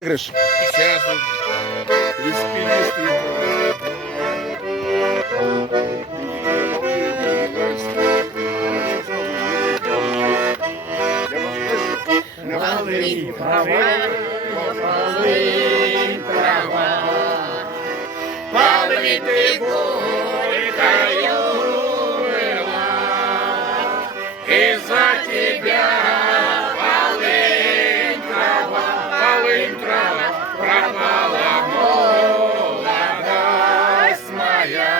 Игрыш. Сейчас вот Полынь, полынь, трава, полынь ты горькою была, из-за тебя полынь, трава, пропала молодость моя,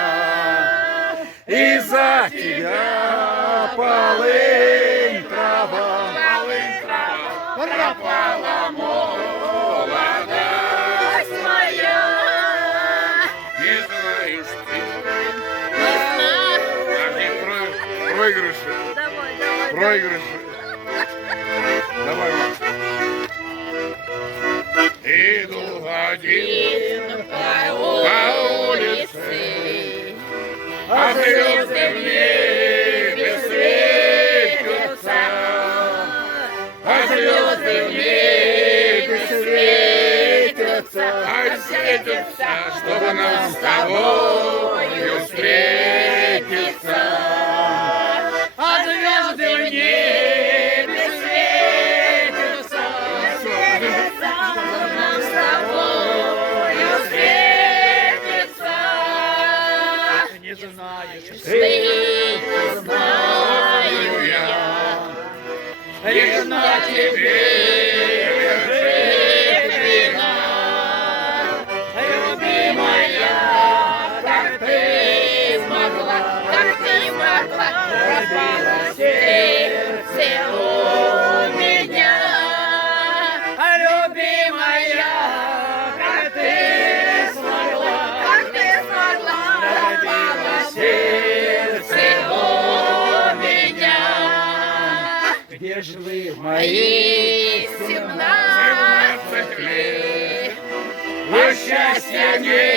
Из-за тебя полынь, трава. пропала молодость моя. не знаешь ты. Не знаю. Проигрыши. Давай. Проигрыши. Давай, Макс. Иду один По улице, а звезды в небе светятся, а звезды в небе светятся, светятся, чтобы нам с тобою встретиться. а звезды в небе светятся, чтобы нам с тобою встретиться. Не знаешь Ты не знаю я, лишь на тебе жена, любимая, как ты смогла, пропало сердце у меня, любимая, как ты смогла, пропало сердце у меня. где ж вы, Мои 17 лет, А счастья нет.